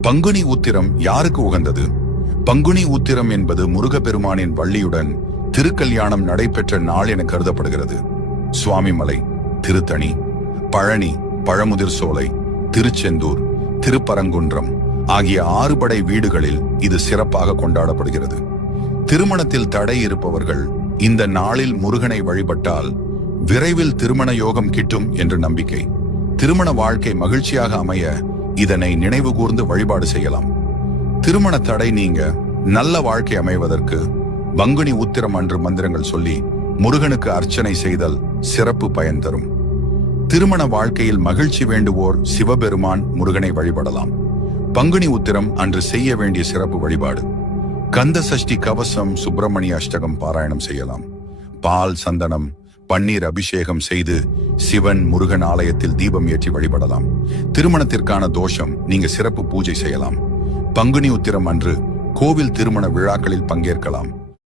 பங்குனி உத்திரம் யாருக்கு உகந்தது? பங்குனி உத்திரம் என்பது முருகப்பெருமானின் வள்ளியுடன் திருக்கல்யாணம் நடைபெற்ற நாள் என கருதப்படுகிறது. சுவாமிமலை, திருத்தணி, பழனி, பழமுதிர் சோலை, திருச்செந்தூர், திருப்பரங்குன்றம் ஆகிய 6 படை வீடுகளில் இது சிறப்பாக கொண்டாடப்படுகிறது. திருமணத்தில் தடை இருப்பவர்கள் இந்த நாளில் முருகனை வழிபட்டால் விரைவில் திருமண யோகம் கிட்டும் என்று நம்பிக்கை. திருமண வாழ்க்கை மகிழ்ச்சியாக அமைய இதனை நினைவு கூர்ந்து வழிபாடு செய்யலாம். திருமண தடை நீங்க நல்ல வாழ்க்கை அமைவதற்கு பங்குனி உத்திரம் அன்று மந்திரங்கள் சொல்லி முருகனுக்கு அர்ச்சனை செய்தல் சிறப்பு பயன் தரும். திருமண வாழ்க்கையில் மகிழ்ச்சி வேண்டுவோர் சிவபெருமான் முருகனை வழிபடலாம். பங்குனி உத்திரம் அன்று செய்ய வேண்டிய சிறப்பு வழிபாடு: கந்த சஷ்டி கவசம், சுப்பிரமணிய அஷ்டகம் பாராயணம் செய்யலாம். பால், சந்தனம், பன்னீர் அபிஷேகம் செய்து சிவன் முருகன் ஆலயத்தில் தீபம் ஏற்றி வழிபடலாம். திருமணத்திற்கான தோஷம் நீங்க சிறப்பு பூஜை செய்யலாம். பங்குனி உத்திரம் அன்று கோவில் திருமண விழாக்களில் பங்கேற்கலாம்.